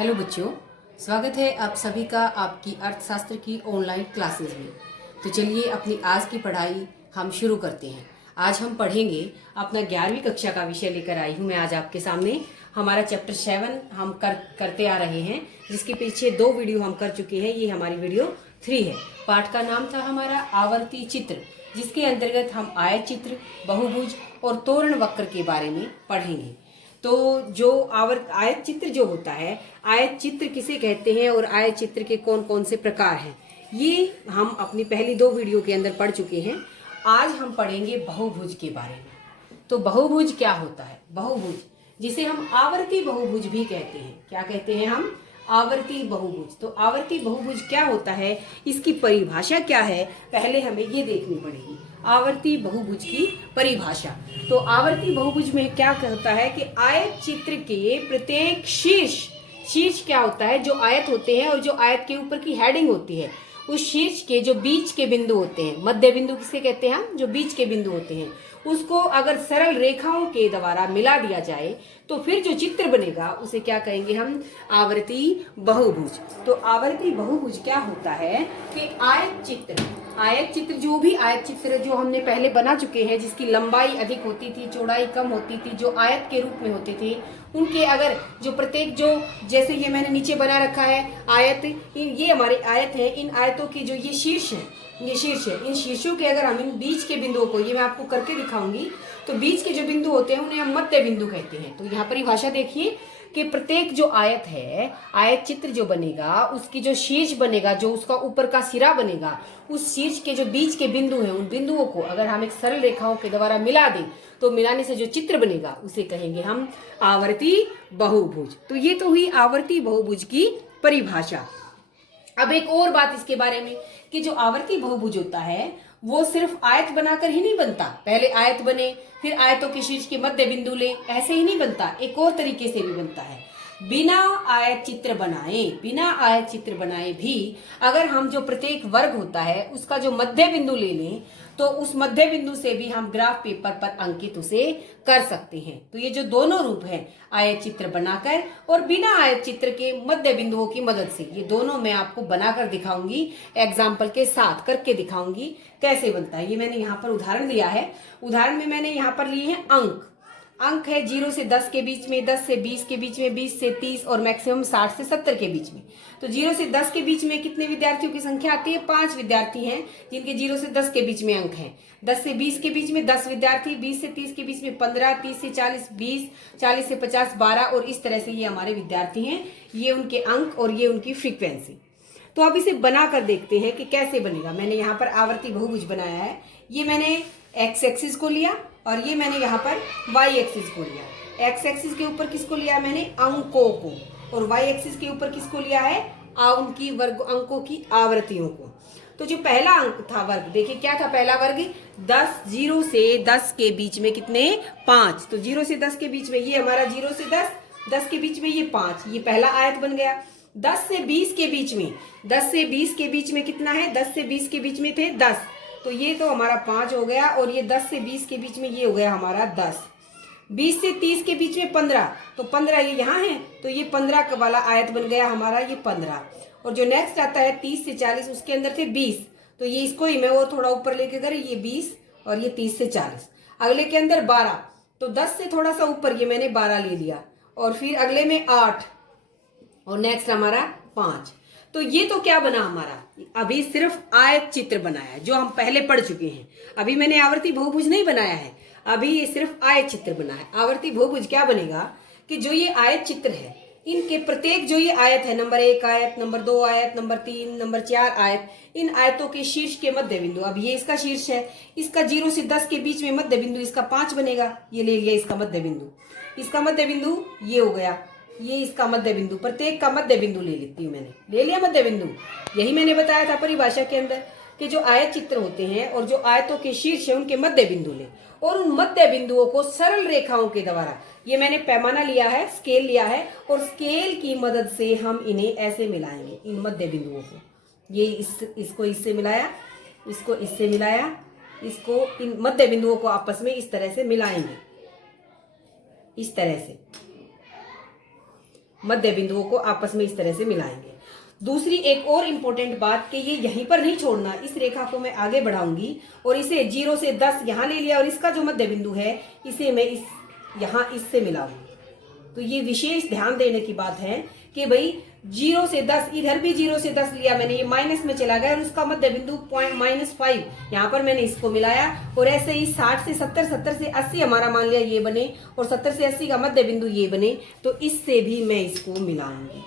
Hello बच्चों, स्वागत है आप सभी का आपकी अर्थशास्त्र की ऑनलाइन क्लासेस में। तो चलिए अपनी आज की पढ़ाई हम शुरू करते हैं। आज हम पढ़ेंगे अपना 11वीं कक्षा का विषय लेकर आई हूँ मैं आज आपके सामने। हमारा चैप्टर 7 हम करते आ रहे हैं, जिसके पीछे 2 वीडियो हम कर चुके हैं। ये हमारी वीडियो 3 है। पाठ का नाम था हमारा आवर्ती चित्र, जिसके अंतर्गत हम आयत चित्र, बहुभुज और तोरण वक्र के बारे में पढ़ेंगे। तो जो आयत चित्र जो होता है, आयत चित्र किसे कहते हैं और आयत चित्र के कौन कौन से प्रकार हैं, ये हम अपनी पहली 2 वीडियो के अंदर पढ़ चुके हैं। आज हम पढ़ेंगे बहुभुज के बारे में। तो बहुभुज क्या होता है? बहुभुज जिसे हम आवर्ती बहुभुज भी कहते हैं। क्या कहते हैं हम? आवर्ती बहुभुज। तो आवर्ती बहुभुज क्या होता है, इसकी परिभाषा क्या है, पहले हमें ये देखनी पड़ेगी। आवर्ती बहुभुज की परिभाषा। तो आवर्ती बहुभुज में क्या होता है कि आयत चित्र के प्रत्येक शीर्ष क्या होता है, जो आयत होते हैं और जो आयत के ऊपर की हेडिंग होती है, उस शीर्ष के जो बीच के बिंदु होते हैं, मध्य बिंदु किसे कहते हैं हम? जो बीच के बिंदु होते हैं, उसको अगर सरल रेखाओं के द्वारा मिला दिया जाए तो फिर जो चित्र बनेगा उसे क्या कहेंगे हम? आवर्ती बहुभुज। तो आवर्ती बहुभुज क्या होता है कि आयत चित्र जो भी आयत चित्र जो हमने पहले बना चुके हैं, जिसकी लंबाई अधिक होती थी, चौड़ाई कम होती थी, जो आयत के रूप में होते थे, उनके अगर जो प्रत्येक जो जैसे ये मैंने नीचे बना रखा है आयत, ये हमारे आयत है, इन आयतों की जो ये शीर्ष है, इन शीर्षों के अगर हम इन बीच के बिंदुओं को, ये मैं आपको करके दिखाऊंगी, तो बीच के जो बिंदु होते हैं उन्हें हम मध्य बिंदु कहते हैं। तो यहाँ परिभाषा देखिए कि प्रत्येक जो आयत है, आयत चित्र जो बनेगा, उसकी जो शीर्ष बनेगा, जो उसका ऊपर का सिरा बनेगा, उस शीर्ष के जो बीच के बिंदु हैं, उन बिंदुओं को अगर हम एक सरल रेखाओं के द्वारा मिला दें तो मिलाने से जो चित्र बनेगा उसे कहेंगे हम आवर्ती बहुभुज। तो ये तो हुई आवर्ती बहुभुज की परिभाषा। अब एक और बात इसके बारे में कि जो आवर्ती बहुभुज होता है वो सिर्फ आयत बनाकर ही नहीं बनता। पहले आयत बने, फिर आयतों के शीर्ष के मध्य बिंदु ले, ऐसे ही नहीं बनता, एक और तरीके से भी बनता है। बिना आयत चित्र बनाए भी अगर हम जो प्रत्येक वर्ग होता है उसका जो मध्य बिंदु ले लें तो उस मध्य बिंदु से भी हम ग्राफ पेपर पर अंकित उसे कर सकते हैं। तो ये जो दोनों रूप हैं, आयत चित्र बनाकर और बिना आयत चित्र के मध्य बिंदुओं की मदद से, ये दोनों मैं आपको बनाकर दिखाऊंगी, एग्जाम्पल के साथ करके दिखाऊंगी कैसे बनता है। ये मैंने यहाँ पर उदाहरण दिया है। उदाहरण में मैंने यहाँ पर लिए हैं अंक है 0 से 10 के बीच में, 10 से 20 के बीच में, 20 से 30 और मैक्सिमम 60 से 70 के बीच में। तो 0 से 10 के बीच में कितने विद्यार्थियों की संख्या आती है? 5 विद्यार्थी हैं जिनके 0 से 10 के बीच में अंक हैं। 10 से 20 के बीच में 10 विद्यार्थी, 20 से 30 के बीच में 15, 30 से 40 20, 40 से 50 12 और इस तरह से ये हमारे विद्यार्थी हैं। ये उनके अंक और ये उनकी फ्रीक्वेंसी। तो अब इसे बनाकर देखते हैं कि कैसे बनेगा। मैंने यहाँ पर आवर्ती बहुभुज बनाया है। ये मैंने एक्स एक्सिस को लिया और ये मैंने यहाँ पर वाई एक्सिस को लिया। एक्स एक्सिस के ऊपर किसको लिया मैंने? अंकों को। और वाई एक्सिस के ऊपर किसको लिया है? उनकी अंकों की आवृत्तियों को। तो जो पहला अंक था वर्ग, देखिए क्या था पहला वर्ग? 10, 0 से 10 के बीच में कितने? 5। तो 0 से 10 के बीच में ये हमारा 0 से 10 के बीच में ये 5, ये पहला आयत बन गया। 10 से 20 के बीच में, 10 से 20 के बीच में कितना है? 10 से 20 के बीच में थे 10, तो ये तो हमारा 5 हो गया। और ये 10 से 20 के बीच में ये हो गया हमारा 10। 20 से 30 के बीच में 15, तो 15 ये यहाँ है, तो ये 15 वाला आयत बन गया हमारा ये 15। और जो नेक्स्ट आता है 30 से 40, उसके अंदर थे 20, तो ये इसको ही मैं और थोड़ा ऊपर लेके गए, ये 20 और ये 30 से 40। अगले के अंदर 12, तो 10 से थोड़ा सा ऊपर ये मैंने 12 ले लिया। और फिर अगले में 8 और नेक्स्ट हमारा 5। तो ये तो क्या बना हमारा? अभी सिर्फ आयत चित्र बनाया है, जो हम पहले पढ़ चुके हैं। अभी मैंने आवर्ती बहुभुज नहीं बनाया है, अभी ये सिर्फ आयत चित्र बना है। आवर्ती बहुभुज क्या बनेगा कि जो ये आयत चित्र है, इनके प्रत्येक जो ये आयत है, नंबर 1 आयत, नंबर 2 आयत, नंबर 3, नंबर 4 आयत, इन आयतों के शीर्ष के मध्य बिंदु, अब ये इसका शीर्ष है, इसका 0 से 10 के बीच में मध्य बिंदु, इसका 5 बनेगा, ये ले लिया इसका मध्य बिंदु। इसका मध्य बिंदु ये हो गया, ये इसका मध्य बिंदु, प्रत्येक का मध्य बिंदु ले लेती हूँ मैंने, ले लिया मध्य बिंदु। यही मैंने बताया था परिभाषा के अंदर कि जो आयत चित्र होते हैं और जो आयतों के शीर्ष है उनके मध्य बिंदु ले, और उन मध्य बिंदुओं को सरल रेखाओं के द्वारा, ये मैंने पैमाना लिया है, स्केल लिया है, और स्केल की मदद से हम इन्हें ऐसे मिलाएंगे, इन मध्य बिंदुओं को। ये इसको इससे मिलाया, इसको इससे मिलाया, इसको, इन मध्य बिंदुओं को आपस में इस तरह से मिलाएंगे, इस तरह से। मध्य बिंदुओं को आपस में इस तरह से मिलाएंगे। दूसरी एक और इम्पोर्टेंट बात कि ये यहीं पर नहीं छोड़ना, इस रेखा को मैं आगे बढ़ाऊंगी और इसे 0 से 10 यहाँ ले लिया और इसका जो मध्य बिंदु है इसे मैं यहाँ इससे मिलाऊंगी। तो ये विशेष ध्यान देने की बात है कि भाई 0 से 10, इधर भी 0 से 10 लिया मैंने, ये माइनस में चला गया और उसका मध्य बिंदु -5 यहाँ पर मैंने इसको मिलाया और ऐसे ही 60 से 70, 70 से 80 हमारा मान लिया ये बने और 70 से 80 का मध्य बिंदु ये बने, तो इससे भी मैं इसको मिलाऊंगी।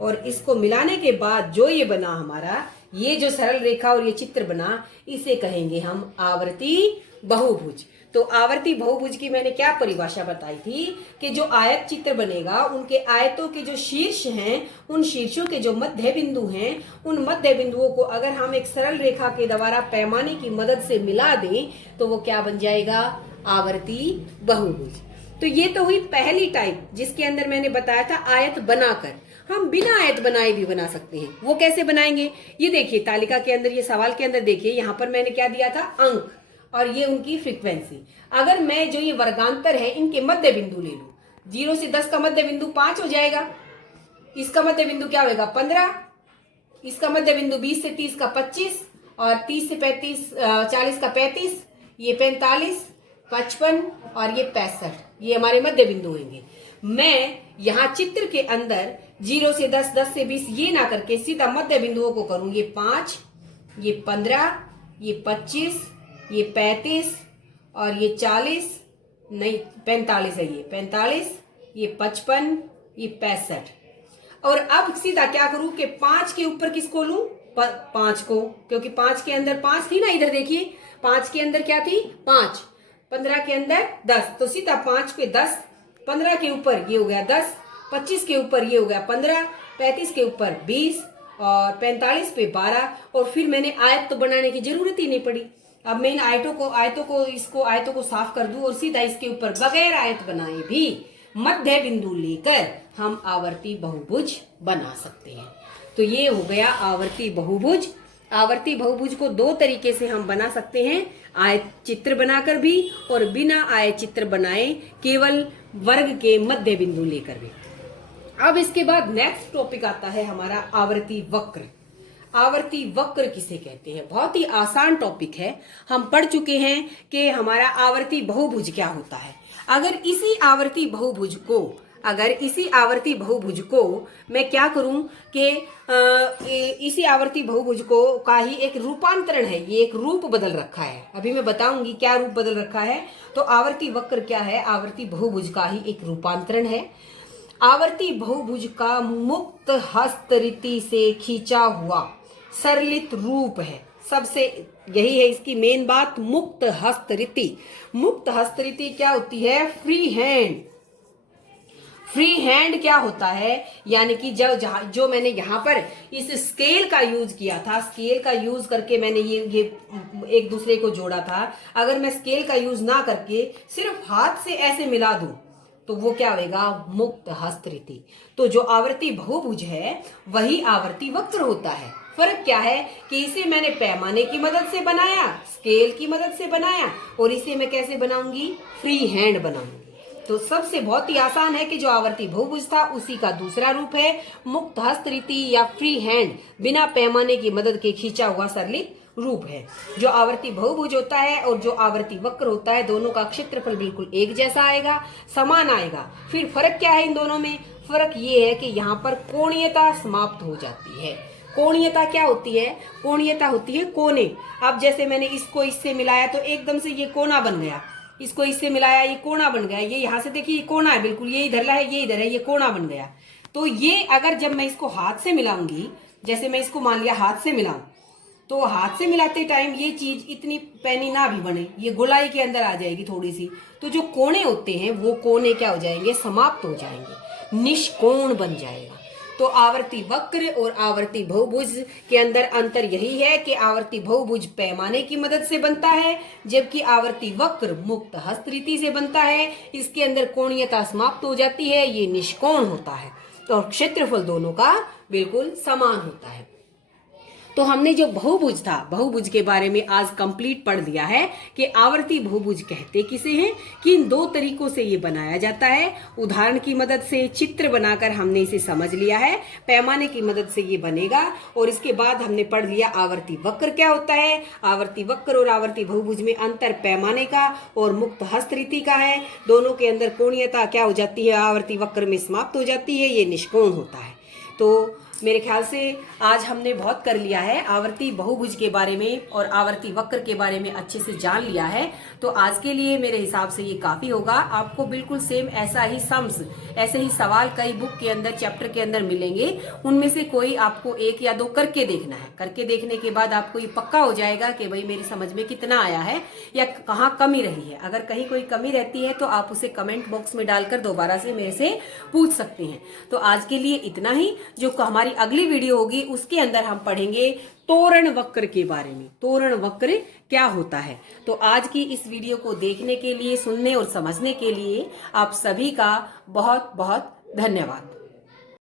और इसको मिलाने के बाद जो ये बना हमारा, ये जो सरल रेखा और ये चित्र बना, इसे कहेंगे हम आवर्ती बहुभुज। तो आवर्ती बहुभुज की मैंने क्या परिभाषा बताई थी कि जो आयत चित्र बनेगा उनके आयतों के जो शीर्ष हैं, उन शीर्षों के जो मध्य बिंदु हैं, उन मध्य बिंदुओं को अगर हम एक सरल रेखा के द्वारा पैमाने की मदद से मिला दें तो वो क्या बन जाएगा, आवर्ती बहुभुज। तो ये तो हुई पहली टाइप जिसके अंदर मैंने बताया था आयत बनाकर। हम बिना आयत बनाए भी बना सकते हैं। वो कैसे बनाएंगे, ये देखिए तालिका के अंदर, ये सवाल के अंदर देखिए, यहाँ पर मैंने क्या दिया था, अंक और ये उनकी फ्रीक्वेंसी। अगर मैं जो ये वर्गांतर है इनके मध्य बिंदु ले लूं, 0 से 10 का मध्य बिंदु 5 हो जाएगा, इसका मध्य बिंदु क्या होगा 15, इसका मध्य बिंदु 20 से 30 का 25 और 30 से 35 40 का 35, ये 45, 55 और ये 65, ये हमारे मध्य बिंदु होंगे। मैं यहाँ चित्र के अंदर 0 से 10, 10 से 20 ये ना करके सीधा मध्य बिंदुओं को करूं, ये 5, ये 15, ये 25, ये 35 और ये 40, नहीं 45 है, ये 45, ये 55, ये 65। और अब सीधा क्या करूं कि 5 के ऊपर किसको लूं, 5 को, क्योंकि 5 के अंदर 5 थी ना, इधर देखिए 5 के अंदर क्या थी 5, 15 के अंदर 10, तो सीधा 5 पे 10, 15 के ऊपर ये हो गया 10, 25 के ऊपर ये हो गया 15, 35 के ऊपर 20 और 45 पे 12। और फिर मैंने आयत तो बनाने की जरूरत ही नहीं पड़ी। अब मैं इन आयतों को साफ कर दूं और सीधा इसके ऊपर बगैर आयत बनाए भी मध्य बिंदु लेकर हम आवर्ती बहुभुज बना सकते हैं। तो ये हो गया आवर्ती बहुभुज। आवर्ती बहुभुज को दो तरीके से हम बना सकते हैं, आयत चित्र बनाकर भी और बिना आयत चित्र बनाए केवल वर्ग के मध्य बिंदु लेकर भी। अब इसके बाद नेक्स्ट टॉपिक आता है हमारा आवर्ती वक्र। आवर्ती वक्र किसे कहते हैं, बहुत ही आसान टॉपिक है। हम पढ़ चुके हैं कि हमारा आवर्ती बहुभुज क्या होता है। अगर इसी आवर्ती बहुभुज को मैं क्या करूं कि इसी आवर्ती बहुभुज को का ही एक रूपांतरण है, ये एक रूप बदल रखा है। अभी मैं बताऊंगी क्या रूप बदल रखा है। तो आवर्ती वक्र क्या है, आवर्ती बहुभुज का ही एक रूपांतरण है। आवर्ती बहुभुज का मुक्त हस्तरीति से खींचा हुआ सरलित रूप है। सबसे यही है इसकी मेन बात, मुक्त हस्तरीति। मुक्त हस्तरीति क्या होती है, फ्री हैंड। फ्री हैंड क्या होता है, यानी कि जो मैंने यहाँ पर इस स्केल का यूज किया था, स्केल का यूज करके मैंने ये एक दूसरे को जोड़ा था। अगर मैं स्केल का यूज ना करके सिर्फ हाथ से ऐसे मिला दूं तो वो क्या होगा, मुक्त हस्तरीति। तो जो आवर्ती बहुभुज है वही आवर्ती वक्र होता है। फर्क क्या है कि इसे मैंने पैमाने की मदद से बनाया, स्केल की मदद से बनाया, और इसे मैं कैसे बनाऊंगी, फ्री हैंड बनाऊंगी। तो सबसे बहुत ही आसान है कि जो आवर्ती बहुभुज था उसी का दूसरा रूप है मुक्त हस्तरीति या फ्री हैंड, बिना पैमाने की मदद के खींचा हुआ सरलित रूप है। जो आवर्ती बहुभुज होता है और जो आवर्ती वक्र होता है, दोनों का क्षेत्रफल बिल्कुल एक जैसा आएगा, समान आएगा। फिर फर्क क्या है इन दोनों में, फर्क ये है कि यहाँ पर कोणीयता समाप्त हो जाती है। कोणीयता क्या होती है, कोणीयता होती है कोने। अब जैसे मैंने इसको इससे मिलाया तो एकदम से ये कोना बन गया, इसको इससे मिलाया ये कोना बन गया। ये यहाँ से देखिए ये कोना है, बिल्कुल ये इधर है, ये इधर है, ये कोना बन गया। तो ये अगर जब मैं इसको हाथ से मिलाऊंगी, जैसे मैं इसको मान लिया हाथ से मिलाऊं, तो हाथ से मिलाते टाइम ये चीज इतनी पैनी ना भी बने, ये गोलाई के अंदर आ जाएगी थोड़ी सी। तो जो कोने होते हैं वो कोने क्या हो जाएंगे, समाप्त हो जाएंगे, निष्कोण बन जाएगा। तो आवर्ती वक्र और आवर्ती बहुभुज के अंदर अंतर यही है कि आवर्ती बहुभुज पैमाने की मदद से बनता है, जबकि आवर्ती वक्र मुक्त हस्तरीति से बनता है। इसके अंदर कोणीयता समाप्त हो जाती है, ये निष्कोण होता है। तो क्षेत्रफल दोनों का बिल्कुल समान होता है। तो हमने जो बहुभुज था, बहुभुज के बारे में आज कंप्लीट पढ़ लिया है कि आवर्ती बहुभुज कहते किसे हैं, कि इन दो तरीकों से ये बनाया जाता है। उदाहरण की मदद से चित्र बनाकर हमने इसे समझ लिया है, पैमाने की मदद से ये बनेगा। और इसके बाद हमने पढ़ लिया आवर्ती वक्र क्या होता है। आवर्ती वक्र और आवर्ती बहुभुज में अंतर पैमाने का और मुक्त हस्तरीति का है। दोनों के अंदर कोणीयता क्या हो जाती है, आवर्ती वक्र में समाप्त हो जाती है, ये निष्कोण होता है। तो मेरे ख्याल से आज हमने बहुत कर लिया है, आवर्ती बहुभुज के बारे में और आवर्ती वक्र के बारे में अच्छे से जान लिया है। तो आज के लिए मेरे हिसाब से ये काफी होगा। आपको बिल्कुल सेम ऐसा ही सम्स, ऐसे ही सवाल कई बुक के अंदर, चैप्टर के अंदर मिलेंगे। उनमें से कोई आपको एक या दो करके देखना है। करके देखने के बाद आपको ये पक्का हो जाएगा कि भाई मेरी समझ में कितना आया है या कहाँ कमी रही है। अगर कहीं कोई कमी रहती है तो आप उसे कमेंट बॉक्स में डालकर दोबारा से मेरे से पूछ सकते हैं। तो आज के लिए इतना ही। जो हमारी अगली वीडियो होगी उसके अंदर हम पढ़ेंगे तोरण वक्र के बारे में। तोरण वक्र क्या होता है। तो आज की इस वीडियो को देखने के लिए, सुनने और समझने के लिए आप सभी का बहुत बहुत धन्यवाद।